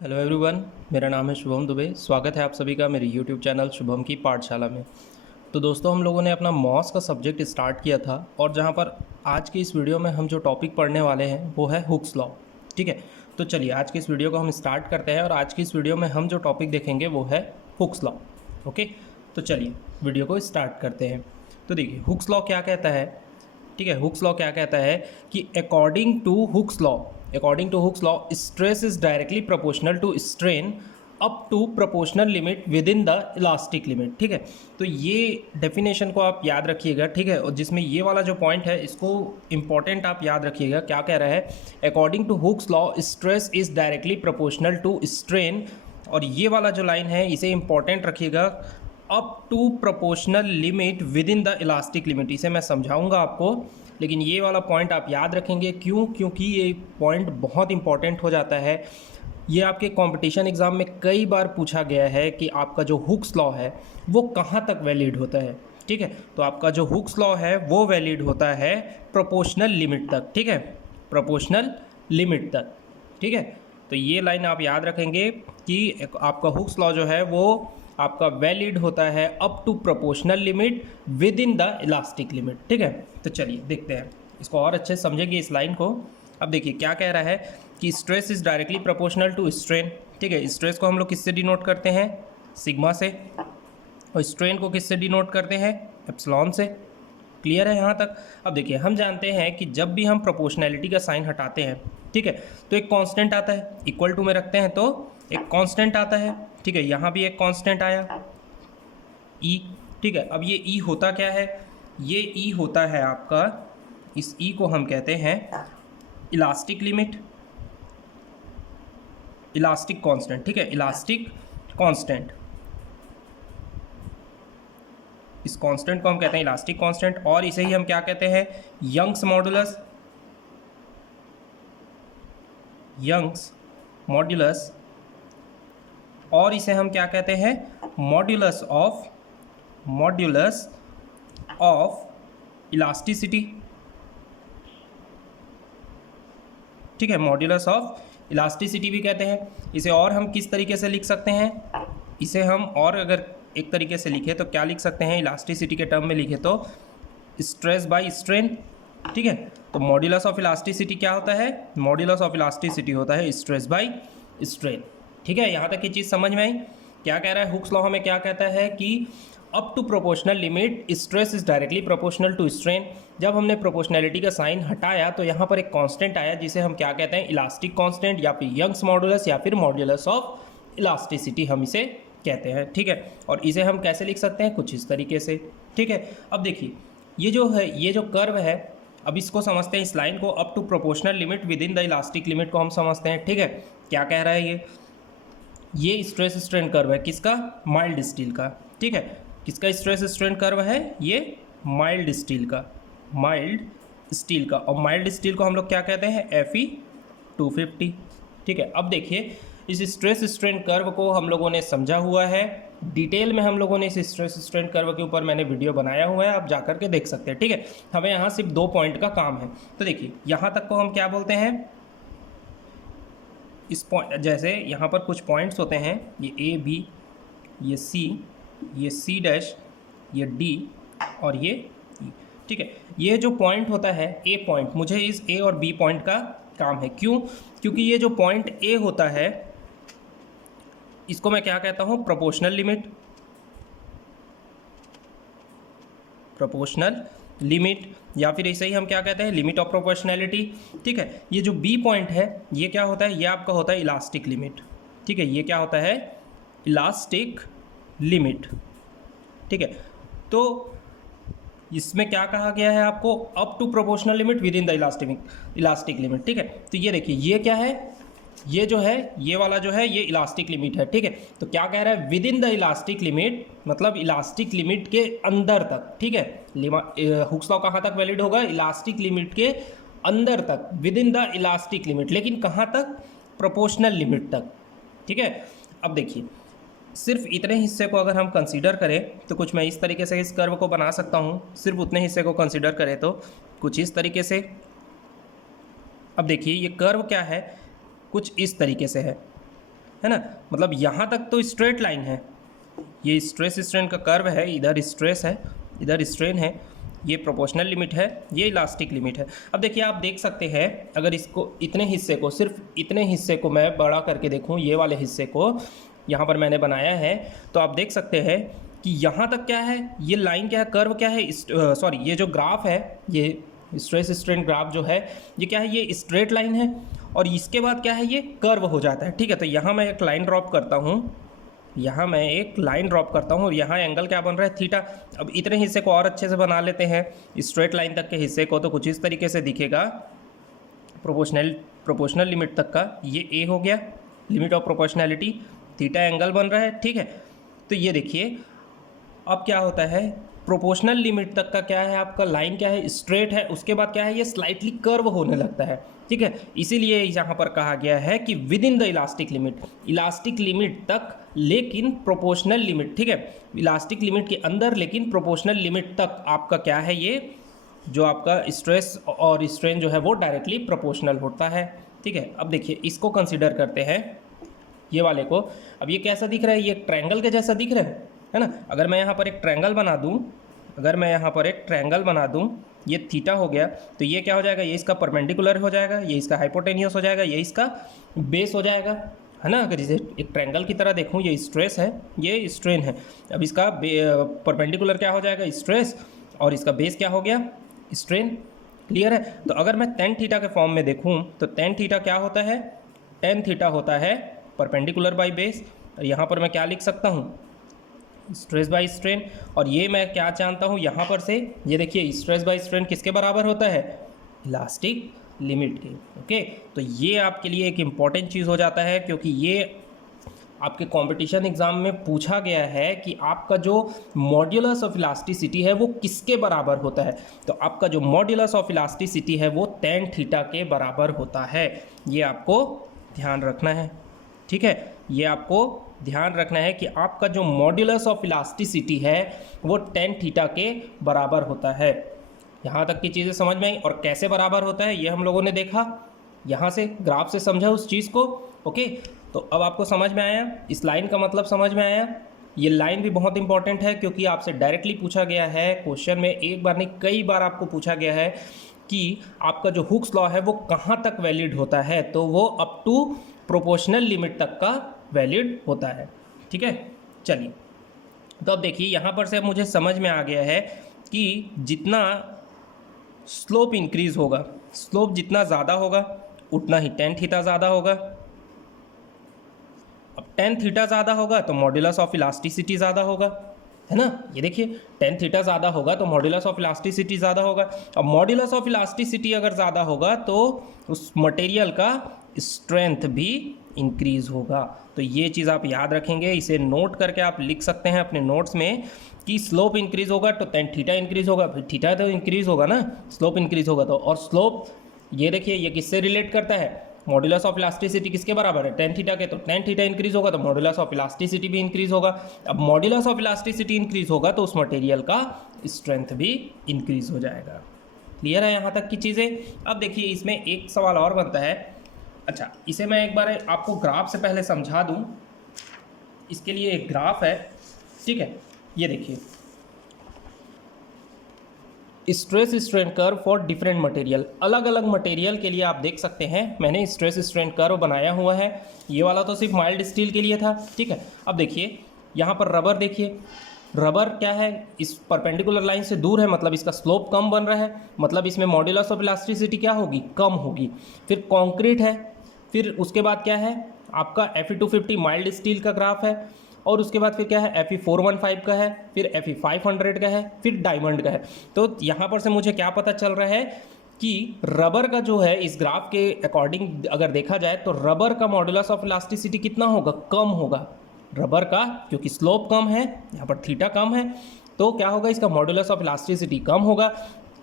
Hello everyone, मेरा नाम है शुभम दुबे। स्वागत है आप सभी का मेरे यूट्यूब चैनल शुभम की पाठशाला में। तो दोस्तों, हम लोगों ने अपना मॉस का सब्जेक्ट स्टार्ट किया था और जहां पर आज की इस वीडियो में हम जो टॉपिक पढ़ने वाले हैं वो है हुक्स लॉ। ठीक है, तो चलिए आज की इस वीडियो को हम स्टार्ट करते हैं और आज की इस वीडियो में हम जो टॉपिक देखेंगे वो है हुक्स लॉ। ओके, तो चलिए वीडियो को स्टार्ट करते हैं। तो देखिए हुक्स लॉ क्या कहता है। ठीक है, हुक्स लॉ क्या कहता है कि according to Hooke's law stress is directly proportional to strain up to proportional limit with in the elastic limit. ठीक है, तो ये डेफिनेशन को आप याद रखिएगा। ठीक है, और जिसमें ये वाला जो पॉइंट है इसको इंपॉर्टेंट आप याद रखिएगा। क्या कह रहा है, according to Hooke's law stress is directly proportional to strain, और ये वाला जो लाइन है इसे इंपॉर्टेंट रखिएगा, up to proportional limit with in the elastic limit. इसे मैं समझाऊंगा आपको, लेकिन ये वाला पॉइंट आप याद रखेंगे। क्यों? क्योंकि ये पॉइंट बहुत इंपॉर्टेंट हो जाता है। ये आपके कंपटीशन एग्ज़ाम में कई बार पूछा गया है कि आपका जो हुक्स लॉ है वो कहाँ तक वैलिड होता है। ठीक है, तो आपका जो हुक्स लॉ है वो वैलिड होता है प्रोपोर्शनल लिमिट तक। ठीक है, प्रोपोर्शनल लिमिट तक। ठीक है, तो ये लाइन आप याद रखेंगे कि आपका हुक्स लॉ जो है वो आपका वैलिड होता है up to proportional limit with in the elastic limit. ठीक है, तो चलिए देखते हैं इसको और अच्छे से समझेंगे इस लाइन को। अब देखिए क्या कह रहा है कि stress is directly proportional to strain. ठीक है, स्ट्रेस को हम लोग किससे डिनोट करते हैं? सिग्मा से। और स्ट्रेन को किससे डिनोट करते हैं? एप्सिलॉन से। क्लियर है यहाँ तक? अब देखिए हम जानते हैं कि जब भी हम प्रोपोर्शनैलिटी का साइन हटाते हैं, ठीक है, तो एक कांस्टेंट आता है, इक्वल टू में रखते हैं तो एक कांस्टेंट आता है। ठीक है, यहाँ भी एक कांस्टेंट आया ई। ठीक है, अब ये ई होता क्या है? ये ई होता है आपका, इस ई को हम कहते हैं इलास्टिक लिमिट, इलास्टिक कांस्टेंट। ठीक है, इलास्टिक कांस्टेंट, इस कांस्टेंट को हम कहते हैं इलास्टिक कांस्टेंट, और इसे ही हम क्या कहते हैं? Young's modulus. यंग्स मॉड्यूलस, और इसे हम क्या कहते हैं? Modulus of elasticity. ठीक है, मॉड्यूलस ऑफ इलास्टिसिटी भी कहते हैं इसे। और हम किस तरीके से लिख सकते हैं इसे? हम और अगर एक तरीके से लिखे तो क्या लिख सकते हैं? इलास्टिसिटी के टर्म में लिखे तो स्ट्रेस बाय स्ट्रेन। ठीक है, तो मॉड्यूलस ऑफ इलास्टिसिटी क्या होता है? मॉड्यूलस ऑफ इलास्टिसिटी होता है स्ट्रेस बाय स्ट्रेन। ठीक है, यहाँ तक की चीज़ समझ में आई? क्या कह रहा है हुक्स लॉ? हमें क्या कहता है कि up to proportional limit stress is directly proportional to strain. जब हमने प्रोपोर्शनैलिटी का साइन हटाया तो यहाँ पर एक कांस्टेंट आया जिसे हम क्या कहते हैं? इलास्टिक कांस्टेंट, या फिर यंग्स मॉडुलस, या फिर मॉड्यूलस ऑफ इलास्टिसिटी हम इसे कहते हैं। ठीक है, और इसे हम कैसे लिख सकते हैं? कुछ इस तरीके से। ठीक है, अब देखिए ये जो है, ये जो कर्व है, अब इसको समझते हैं, इस लाइन को up to proportional limit with in the elastic limit को हम समझते हैं। ठीक है, क्या कह रहा है ये स्ट्रेस स्ट्रेन कर्व है किसका? माइल्ड स्टील का। ठीक है, किसका स्ट्रेस स्ट्रेन कर्व है? ये माइल्ड स्टील का, माइल्ड स्टील का। और माइल्ड स्टील को हम लोग क्या कहते हैं? Fe250। ठीक है, अब देखिए इस स्ट्रेस स्ट्रेन कर्व को हम लोगों ने समझा हुआ है डिटेल में। हम लोगों ने इस स्ट्रेस स्ट्रेन कर्व के ऊपर मैंने वीडियो बनाया हुआ है, आप जाकर के देख सकते हैं। ठीक है, हमें यहाँ सिर्फ 2 पॉइंट का काम है। तो देखिए यहाँ तक को हम क्या बोलते हैं? इस पॉइंट, जैसे यहाँ पर कुछ पॉइंट्स होते हैं, ये ए बी, ये सी, ये सी डैश, ये डी और ये ई। ठीक है, ये जो पॉइंट होता है ए पॉइंट, मुझे इस ए और बी पॉइंट का काम है। क्यों? क्योंकि ये जो पॉइंट ए होता है इसको मैं क्या कहता हूँ? प्रोपोर्शनल लिमिट, प्रोपोर्शनल लिमिट, या फिर ऐसे ही हम क्या कहते हैं? Limit of proportionality. ठीक है, ये जो बी पॉइंट है ये क्या होता है? ये आपका होता है इलास्टिक लिमिट। ठीक है, ये क्या होता है? Elastic limit. ठीक है, तो इसमें क्या कहा गया है आपको? Up to proportional limit with in the elastic limit. ठीक है, तो ये देखिए ये क्या है? ये जो है, ये वाला जो है, ये इलास्टिक लिमिट है। ठीक है, तो क्या कह रहा है? With in the elastic limit, मतलब इलास्टिक लिमिट के अंदर तक। ठीक है, हुक्स लॉ कहाँ तक वैलिड होगा? इलास्टिक लिमिट के अंदर तक, with in the elastic limit, लेकिन कहाँ तक? प्रोपोर्शनल लिमिट तक। ठीक है, अब देखिए सिर्फ इतने हिस्से को अगर हम कंसीडर करें तो कुछ मैं इस तरीके से इस कर्व को बना सकता हूँ। सिर्फ उतने हिस्से को कंसीडर करें तो कुछ इस तरीके से। अब देखिए ये कर्व क्या है? कुछ इस तरीके से है ना। मतलब यहाँ तक तो स्ट्रेट लाइन है, ये स्ट्रेस स्ट्रेन का कर्व है, इधर स्ट्रेस है इधर स्ट्रेन है, ये प्रोपोर्शनल लिमिट है, ये इलास्टिक लिमिट है। अब देखिए आप देख सकते हैं, अगर इसको इतने हिस्से को, सिर्फ इतने हिस्से को मैं बड़ा करके देखूँ, ये वाले हिस्से को यहाँ पर मैंने बनाया है, तो आप देख सकते हैं कि यहाँ तक क्या है, ये लाइन क्या है, कर्व क्या है, सॉरी ये जो ग्राफ है, ये स्ट्रेस स्ट्रेन ग्राफ जो है, ये क्या है, ये स्ट्रेट लाइन है, और इसके बाद क्या है, ये कर्व हो जाता है। ठीक है, तो यहाँ मैं एक लाइन ड्रॉप करता हूँ, यहाँ मैं एक लाइन ड्रॉप करता हूँ, और यहाँ एंगल क्या बन रहा है, थीटा। अब इतने हिस्से को और अच्छे से बना लेते हैं, स्ट्रेट लाइन तक के हिस्से को, तो कुछ इस तरीके से दिखेगा। प्रोपोर्शनल लिमिट तक का ये ए हो गया, limit of proportionality, theta angle बन रहा है। ठीक है, तो ये देखिए अब क्या होता है, प्रोपोर्शनल लिमिट तक का क्या है, आपका लाइन क्या है, स्ट्रेट है, उसके बाद क्या है, ये स्लाइटली कर्व होने लगता है। ठीक है, इसीलिए यहाँ पर कहा गया है कि with in the elastic limit तक, लेकिन प्रोपोर्शनल लिमिट, ठीक है, इलास्टिक लिमिट के अंदर लेकिन प्रोपोर्शनल लिमिट तक आपका क्या है, ये जो आपका स्ट्रेस और स्ट्रेन जो है वो डायरेक्टली प्रोपोर्शनल होता है। ठीक है, अब देखिए इसको कंसिडर करते हैं, ये वाले को। अब ये कैसा दिख रहा है, ये ट्रायंगल के जैसा दिख रहा है ना। अगर मैं यहाँ पर एक ट्रायंगल बना दूँ, ये थीटा हो गया, तो ये क्या हो जाएगा, ये इसका परपेंडिकुलर हो जाएगा, ये इसका हाइपोटेनियस हो जाएगा, ये इसका बेस हो जाएगा, है ना। अगर इसे एक ट्रायंगल की तरह देखूँ, ये स्ट्रेस है, ये स्ट्रेन है, अब इसका परपेंडिकुलर क्या हो जाएगा, स्ट्रेस, और इसका बेस क्या हो गया, स्ट्रेन। क्लियर है। तो अगर मैं टेन थीटा के फॉर्म में देखूँ, तो टेन थीटा क्या होता है, टेन थीटा होता है परपेंडिकुलर बाई बेस, और यहाँ पर मैं क्या लिख सकता हूँ, स्ट्रेस बाई स्ट्रेन। और ये मैं क्या जानता हूँ यहाँ पर से, ये देखिए स्ट्रेस बाई स्ट्रेन किसके बराबर होता है, इलास्टिक लिमिट के। ओके, तो ये आपके लिए एक इम्पॉर्टेंट चीज़ हो जाता है, क्योंकि ये आपके कंपटीशन एग्जाम में पूछा गया है कि आपका जो मॉड्यूलस ऑफ इलास्टिसिटी है वो किसके बराबर होता है। तो आपका जो मॉड्यूलस ऑफ इलास्टिसिटी है वो टेन थीटा के बराबर होता है, ये आपको ध्यान रखना है। ठीक है, ये आपको ध्यान रखना है कि आपका जो मॉड्यूलस ऑफ इलास्टिसिटी है वो टेन थीटा के बराबर होता है। यहाँ तक की चीज़ें समझ में आई, और कैसे बराबर होता है ये हम लोगों ने देखा, यहाँ से ग्राफ से समझा उस चीज़ को। ओके, तो अब आपको समझ में आया, इस लाइन का मतलब समझ में आया। ये लाइन भी बहुत इंपॉर्टेंट है, क्योंकि आपसे डायरेक्टली पूछा गया है क्वेश्चन में, एक बार नहीं कई बार आपको पूछा गया है कि आपका जो हुक्स लॉ है वो कहाँ तक वैलिड होता है, तो वो अप टू प्रोपोर्शनल लिमिट तक का वैलिड होता है। ठीक है, चलिए, तो अब देखिए यहाँ पर से मुझे समझ में आ गया है कि जितना स्लोप इंक्रीज होगा, स्लोप जितना ज़्यादा होगा उतना ही टेन थीटा ज़्यादा होगा। अब टेन थीटा ज़्यादा होगा तो मॉड्यूलस ऑफ इलास्टिसिटी ज़्यादा होगा, है ना। ये देखिए टेन थीटा ज़्यादा होगा तो मॉड्यूलस ऑफ इलास्टिसिटी ज़्यादा होगा। अब मॉड्यूलस ऑफ इलास्टिसिटी अगर ज़्यादा होगा तो उस मटेरियल का स्ट्रेंथ भी इंक्रीज होगा। तो ये चीज़ आप याद रखेंगे, इसे नोट करके आप लिख सकते हैं अपने नोट्स में कि स्लोप इंक्रीज होगा तो टेन थीटा इंक्रीज होगा, फिर थीटा तो इंक्रीज होगा ना, स्लोप इंक्रीज होगा तो। और स्लोप ये देखिए ये किससे रिलेट करता है, मॉड्यूलस ऑफ इलास्टिसिटी किसके बराबर है, टेन थीटा के, तो टेन थीटा इंक्रीज होगा तो मॉड्यूलस ऑफ इलास्टिसिटी भी इंक्रीज होगा। अब मॉड्यूलस ऑफ इलास्टिसिटी इंक्रीज होगा तो उस मटेरियल का स्ट्रेंथ भी इंक्रीज हो जाएगा। क्लियर है यहाँ तक की चीज़ें। अब देखिए इसमें एक सवाल और बनता है, अच्छा इसे मैं एक बार आपको ग्राफ से पहले समझा दूँ। इसके लिए एक ग्राफ है, ठीक है, ये देखिए stress strain curve for different material, अलग अलग मटेरियल के लिए आप देख सकते हैं मैंने स्ट्रेस स्ट्रेन कर्व बनाया हुआ है। ये वाला तो सिर्फ माइल्ड स्टील के लिए था, ठीक है। अब देखिए यहाँ पर रबर, देखिए रबर क्या है, इस परपेंडिकुलर लाइन से दूर है, मतलब इसका स्लोप कम बन रहा है, मतलब इसमें मॉड्यूलस ऑफ इलास्टिसिटी क्या होगी, कम होगी। फिर कंक्रीट है, फिर उसके बाद क्या है आपका Fe250 माइल्ड स्टील का ग्राफ है, और उसके बाद फिर क्या है Fe415 का है, फिर Fe500 का है, फिर डायमंड का है। तो यहाँ पर से मुझे क्या पता चल रहा है कि रबर का जो है इस ग्राफ के अकॉर्डिंग अगर देखा जाए तो रबर का मॉड्यूलस ऑफ इलास्टिसिटी कितना होगा, कम होगा रबर का, क्योंकि स्लोप कम है, यहाँ पर थीटा कम है, तो क्या होगा इसका मॉड्यूलस ऑफ इलास्टिसिटी कम होगा।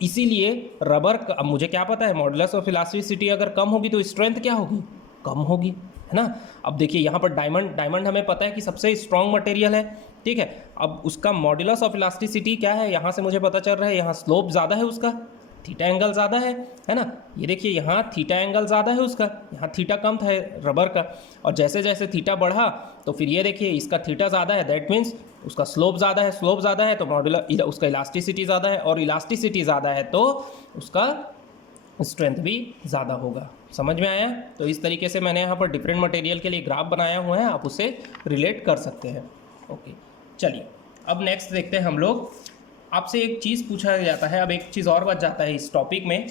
इसीलिए रबर का, अब मुझे क्या पता है मॉड्यूलस ऑफ इलास्टिसिटी अगर कम होगी तो स्ट्रेंथ क्या होगी, कम होगी, है ना। अब देखिए यहाँ पर डायमंड हमें पता है कि सबसे स्ट्रॉन्ग मटेरियल है, ठीक है। अब उसका मॉड्यूलस ऑफ इलास्टिसिटी क्या है, यहाँ से मुझे पता चल रहा है यहाँ स्लोप ज़्यादा है उसका, थीटा एंगल ज़्यादा है ना। ये देखिए यहाँ थीटा एंगल ज़्यादा है उसका, यहाँ थीटा कम था रबर का, और जैसे जैसे थीटा बढ़ा तो फिर ये देखिए इसका थीटा ज़्यादा है, दैट मीन्स उसका स्लोप ज़्यादा है, स्लोप ज़्यादा है तो मॉड्यूलर उसका इलास्टिसिटी ज़्यादा है, और इलास्टिसिटी ज़्यादा है तो उसका स्ट्रेंथ भी ज़्यादा होगा। समझ में आया? तो इस तरीके से मैंने यहाँ पर डिफरेंट मटेरियल के लिए ग्राफ बनाया हुआ है, आप उसे रिलेट कर सकते हैं। ओके, चलिए अब नेक्स्ट देखते हैं हम लोग। आपसे एक चीज़ पूछा जाता है, अब एक चीज़ और बच जाता है इस टॉपिक में,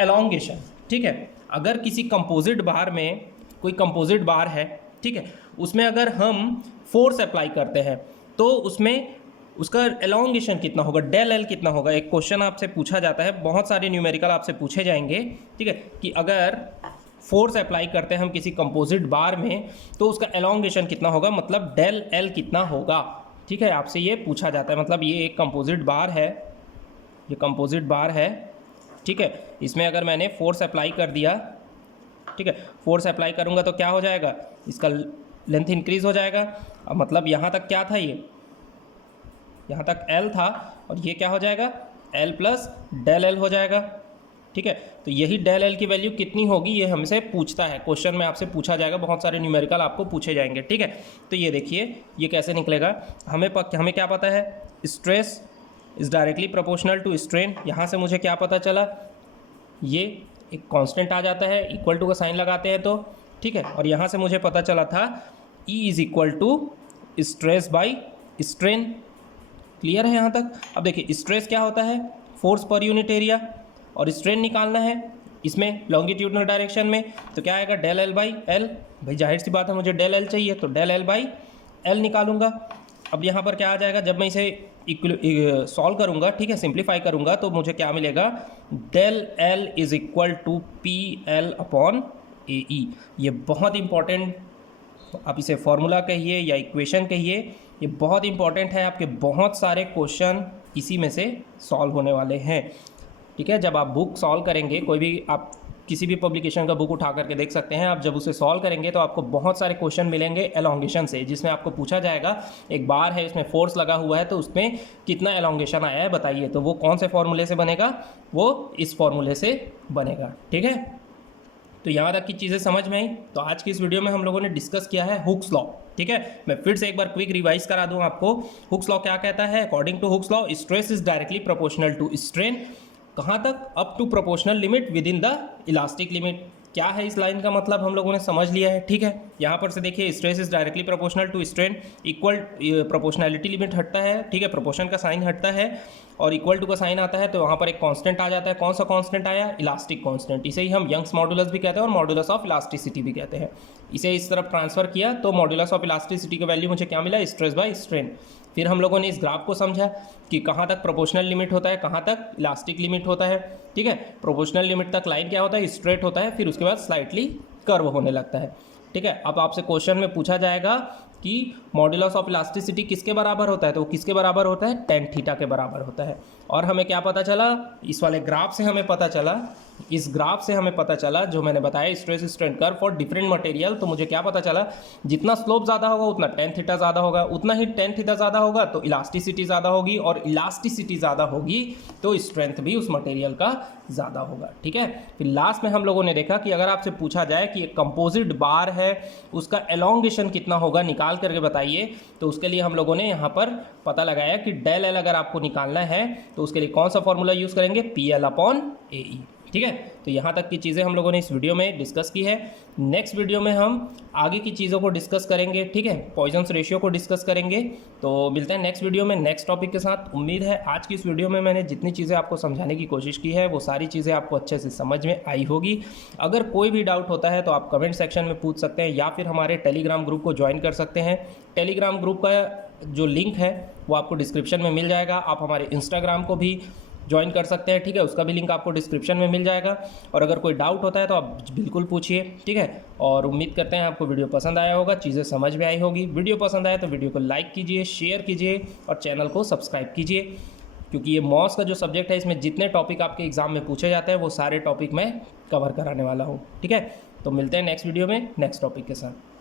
एलोंगेशन। ठीक है, अगर किसी कंपोजिट बार में कोई कंपोजिट बार है, ठीक है, उसमें अगर हम फोर्स अप्लाई करते हैं तो उसमें उसका एलोंगेशन कितना होगा, डेल एल कितना होगा। एक क्वेश्चन आपसे पूछा जाता है, बहुत सारे न्यूमेरिकल आपसे पूछे जाएंगे, ठीक है, कि अगर फोर्स अप्लाई करते हैं हम किसी कंपोजिट बार में तो उसका एलोंगेशन कितना होगा, मतलब डेल एल कितना होगा। ठीक है, आपसे ये पूछा जाता है। मतलब ये एक कंपोजिट बार है, ये कंपोजिट बार है, ठीक है, इसमें अगर मैंने फोर्स अप्लाई कर दिया, ठीक है, फोर्स अप्लाई करूँगा तो क्या हो जाएगा, इसका लेंथ इंक्रीज हो जाएगा। अब मतलब यहाँ तक क्या था, ये यहाँ तक L था, और ये क्या हो जाएगा, L प्लस डेल एल हो जाएगा। ठीक है, तो यही डेल एल की वैल्यू कितनी होगी ये हमसे पूछता है, क्वेश्चन में आपसे पूछा जाएगा, बहुत सारे न्यूमेरिकल आपको पूछे जाएंगे। ठीक है, तो ये देखिए ये कैसे निकलेगा, हमें क्या पता है, stress is directly proportional to strain. यहाँ से मुझे क्या पता चला, ये एक कांस्टेंट आ जाता है, इक्वल टू का साइन लगाते हैं तो, ठीक है, और यहाँ से मुझे पता चला था E is equal to stress by strain. Clear है यहाँ तक? अब देखिए स्ट्रेस क्या होता है, फोर्स पर यूनिट एरिया, और स्ट्रेन निकालना है इसमें लॉन्गिट्यूडनल डायरेक्शन में, तो क्या आएगा, डेल एल बाई एल। भाई जाहिर सी बात है मुझे डेल एल चाहिए, तो डेल एल बाई एल निकालूंगा। अब यहाँ पर क्या आ जाएगा, जब मैं इसे सॉल्व करूँगा, ठीक है, सिंप्लीफाई करूँगा, तो मुझे क्या मिलेगा, del L is equal to P L upon A E. ये बहुत इंपॉर्टेंट, आप इसे फॉर्मूला कहिए या इक्वेशन कहिए, ये बहुत इंपॉर्टेंट है, आपके बहुत सारे क्वेश्चन इसी में से सॉल्व होने वाले हैं। ठीक है, जब आप बुक सॉल्व करेंगे, कोई भी आप किसी भी पब्लिकेशन का बुक उठा करके देख सकते हैं, आप जब उसे सॉल्व करेंगे तो आपको बहुत सारे क्वेश्चन मिलेंगे एलोंगेशन से, जिसमें आपको पूछा जाएगा एक बार है, इसमें फोर्स लगा हुआ है, तो उसमें कितना एलोंगेशन आया है बताइए, तो वो कौन से फॉर्मूले से बनेगा, वो इस फॉर्मूले से बनेगा। ठीक है, तो यहाँ तक की चीज़ें समझ में आई। तो आज की इस वीडियो में हम लोगों ने डिस्कस किया है हुक्स लॉ। ठीक है, मैं फिर से एक बार क्विक रिवाइज करा दूँ आपको। हुक्स लॉ क्या कहता है, according to Hooke's law stress is directly proportional to strain. कहाँ तक, up to proportional limit with in the elastic limit. क्या है इस लाइन का मतलब हम लोगों ने समझ लिया है। ठीक है, यहाँ पर से देखिए stress is directly proportional to strain, equal proportionality limit हटता है, ठीक है, प्रोपोर्शन का साइन हटता है और इक्वल टू का साइन आता है, तो वहाँ पर एक कांस्टेंट आ जाता है। कौन सा कांस्टेंट आया, इलास्टिक कांस्टेंट। इसे ही हम यंग्स मॉडुलस भी कहते हैं और मॉडुलस ऑफ इलास्टिसिटी भी कहते हैं। इसे इस तरफ ट्रांसफर किया तो मॉडुलस ऑफ इलास्टिसिटी का वैल्यू मुझे क्या मिला, स्ट्रेस बाय स्ट्रेन। फिर हम लोगों ने इस ग्राफ को समझा कि कहाँ तक प्रोपोर्शनल लिमिट होता है, कहाँ तक इलास्टिक लिमिट होता है। ठीक है, प्रोपोर्शनल लिमिट तक लाइन क्या होता है, स्ट्रेट होता है, फिर उसके बाद स्लाइटली कर्व होने लगता है। ठीक है, अब आपसे क्वेश्चन में पूछा जाएगा कि मॉडुलस ऑफ इलास्टिसिटी किसके बराबर होता है, तो वो किसके बराबर होता है, टेन थीटा के बराबर होता है। और हमें क्या पता चला, इस वाले ग्राफ से हमें पता चला, इस ग्राफ से हमें पता चला जो मैंने बताया stress strain curve for different material, तो मुझे क्या पता चला, जितना स्लोप ज़्यादा होगा उतना टेन थीटा ज़्यादा होगा, उतना ही टेन थीटा ज़्यादा होगा तो इलास्टिसिटी ज़्यादा होगी, और इलास्टिसिटी ज़्यादा होगी तो स्ट्रेंथ भी उस मटेरियल का ज़्यादा होगा। ठीक है, फिर लास्ट में हम लोगों ने देखा कि अगर आपसे पूछा जाए कि एक कंपोजिट बार है उसका एलोंगेशन कितना होगा, निकाल करके बताइए, तो उसके लिए हम लोगों ने यहाँ पर पता लगाया कि डेल एल अगर आपको निकालना है तो उसके लिए कौन सा फॉर्मूला यूज़ करेंगे, पी एल अपॉन ए ई। ठीक है, तो यहाँ तक की चीज़ें हम लोगों ने इस वीडियो में डिस्कस की है। नेक्स्ट वीडियो में हम आगे की चीज़ों को डिस्कस करेंगे। ठीक है, पॉइजन्स रेशियो को डिस्कस करेंगे। तो मिलते हैं नेक्स्ट वीडियो में नेक्स्ट टॉपिक के साथ। उम्मीद है आज की इस वीडियो में मैंने जितनी चीज़ें आपको समझाने की कोशिश की है वो सारी चीज़ें आपको अच्छे से समझ में आई होगी। अगर कोई भी डाउट होता है तो आप कमेंट सेक्शन में पूछ सकते हैं या फिर हमारे टेलीग्राम ग्रुप को ज्वाइन कर सकते हैं। टेलीग्राम ग्रुप का जो लिंक है वो आपको डिस्क्रिप्शन में मिल जाएगा। आप हमारे इंस्टाग्राम को भी ज्वाइन कर सकते हैं। ठीक है, उसका भी लिंक आपको डिस्क्रिप्शन में मिल जाएगा। और अगर कोई डाउट होता है तो आप बिल्कुल पूछिए। ठीक है, और उम्मीद करते हैं आपको वीडियो पसंद आया होगा, चीज़ें समझ में आई होगी। वीडियो पसंद आए तो वीडियो को लाइक कीजिए, शेयर कीजिए और चैनल को सब्सक्राइब कीजिए, क्योंकि ये मॉस का जो सब्जेक्ट है इसमें जितने टॉपिक आपके एग्जाम में पूछे जाते हैं वो सारे टॉपिक मैं कवर कराने वाला हूँ। ठीक है, तो मिलते हैं नेक्स्ट वीडियो में नेक्स्ट टॉपिक के साथ।